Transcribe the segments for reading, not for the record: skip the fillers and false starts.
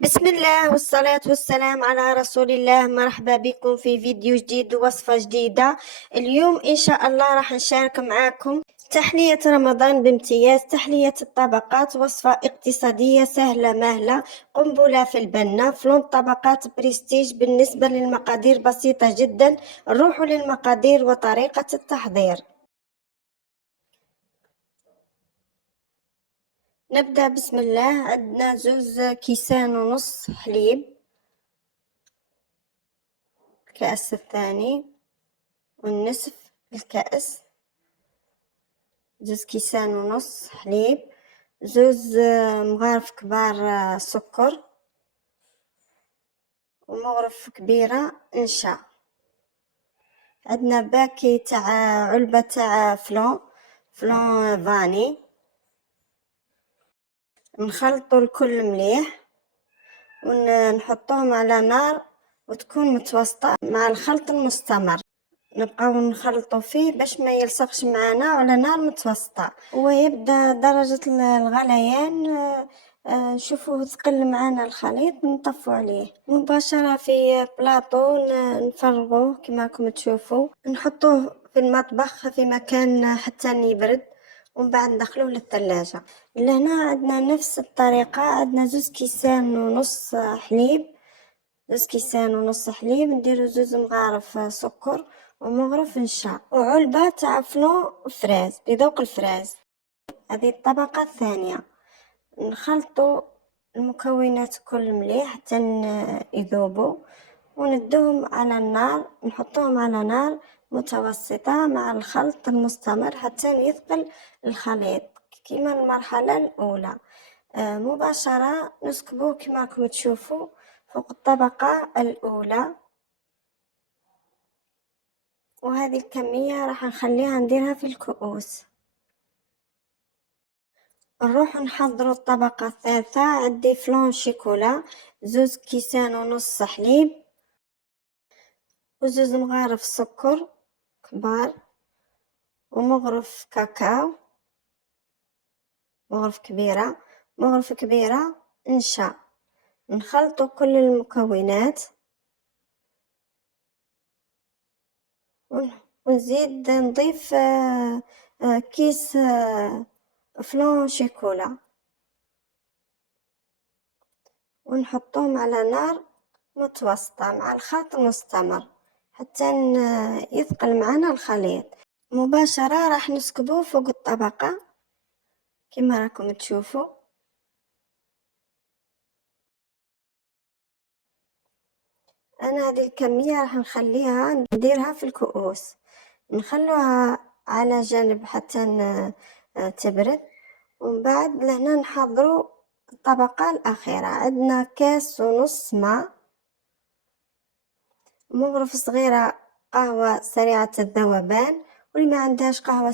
بسم الله والصلاة والسلام على رسول الله. مرحبا بكم في فيديو جديد ووصفة جديدة. اليوم إن شاء الله راح نشارك معاكم تحلية رمضان بامتياز، تحلية الطبقات، وصفة اقتصادية سهلة مهلة، قنبلة في البنة، فلون طبقات بريستيج. بالنسبة للمقادير بسيطة جدا، نروح للمقادير وطريقة التحضير. نبدأ بسم الله. عندنا 2 كيسان ونص حليب، الكأس الثاني والنصف الكأس، 2 كيسان ونص حليب، 2 مغارف كبار سكر، ومغرف كبيرة نشا. عندنا باكي تاع علبة تاع فلون فاني. نخلطوا الكل مليح ونحطوهم على نار وتكون متوسطة مع الخلط المستمر. نبقاو نخلطوا فيه باش ما يلصقش معنا على نار متوسطة، ويبدا درجة الغليان نشوفوه ثقل معنا الخليط، نطفو عليه مباشرة في بلاطو، نفرغوه كما راكم تشوفوا، نحطوه في المطبخ في مكان حتى يبرد، ومن بعد ندخلوه للثلاجة. لهنا عندنا نفس الطريقة، عندنا 2 كيسان ونص حليب، 2 كيسان ونص حليب، نديرو 2 مغارف سكر ومغرف نشا وعلبة تاع فلون فريز بذوق الفريز. هذه الطبقة الثانية. نخلطوا المكونات كل مليح حتى يذوبوا، وندوهم على النار، نحطوهم على نار متوسطة مع الخلط المستمر حتى يثقل الخليط كما المرحلة الأولى. مباشرة نسكبوه كما راكم تشوفوا فوق الطبقة الأولى، وهذه الكمية راح نخليها نديرها في الكؤوس. نروح نحضروا الطبقة الثالثة. عندي فلون شيكولا، 2 كيسان ونص حليب، 2 مغارف سكر كبار، ومغرف كاكاو، مغرف كبيرة نشا. نخلطوا كل المكونات ونزيد نضيف كيس فلون شيكولا، ونحطهم على نار متوسطة مع الخلط المستمر حتى يثقل معنا الخليط. مباشرة راح نسكبوه فوق الطبقة كما راكم تشوفوا. انا هذه الكمية راح نخليها نديرها في الكؤوس، نخلوها على جانب حتى تبرد، ومن بعد لهنا نحضروا الطبقة الأخيرة. عندنا 1.5 كاس ماء، مغرف صغيرة قهوة سريعة الذوبان، واللي ما عندهاش قهوة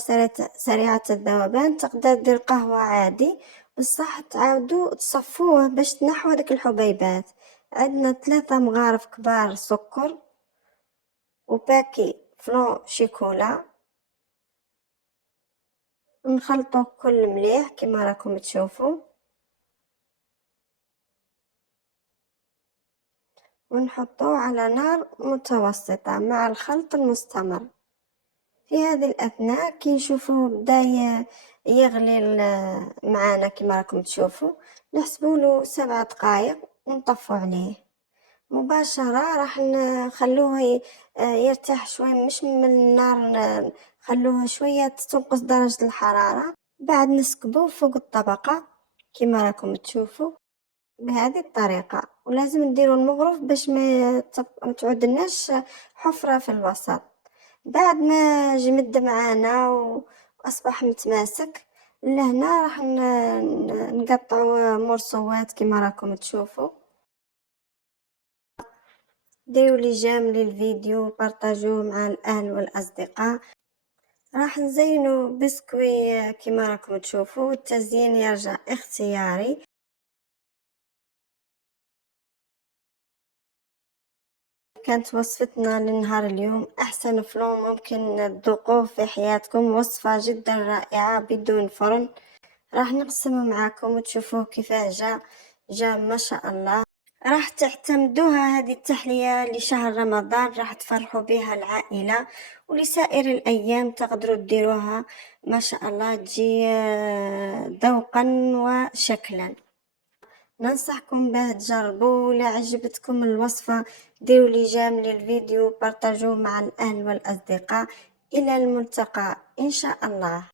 سريعة الذوبان تقدر دير قهوة عادي، بصح تعاودوا تصفوه باش تنحو ديك الحبيبات. عندنا 3 مغارف كبار سكر وباكي فلون شيكولا، نخلطوه كل مليح كما راكم تشوفوا، ونحطوه على نار متوسطة مع الخلط المستمر. في هذه الأثناء كي نشوفوه بدا يغلي معانا كما راكم تشوفوا، نحسبوله 7 دقائق ونطفو عليه. مباشرة راح نخلوه يرتاح شوي، مش من النار، نخلوه شوية تنقص درجة الحرارة، بعد نسكبوه فوق الطبقة كما راكم تشوفوا بهذه الطريقة. ولازم نديروا المغرف باش ما تعودناش حفرة في الوسط. بعد ما جمد معانا واصبح متماسك، لهنا راح نقطعوا مرصوات كما راكم تشوفوا. ديروا لي جيم للفيديو، بارطاجوه مع الاهل والاصدقاء. راح نزينوا بسكوي كما راكم تشوفوا، التزيين يرجع اختياري. كانت وصفتنا لنهار اليوم أحسن فلون ممكن تذوقوه في حياتكم، وصفة جدا رائعة بدون فرن. راح نقسم معاكم وتشوفوه كيفاه جا ما شاء الله. راح تعتمدوها هذه التحلية لشهر رمضان، راح تفرحوا بها العائلة، ولسائر الأيام تقدروا ديروها ما شاء الله تجي ذوقا وشكلا. ننصحكم باه تجربوا. ولا عجبتكم الوصفة ديروا لي جيم للفيديو، بارطاجوه مع الأهل والأصدقاء. إلى الملتقى إن شاء الله.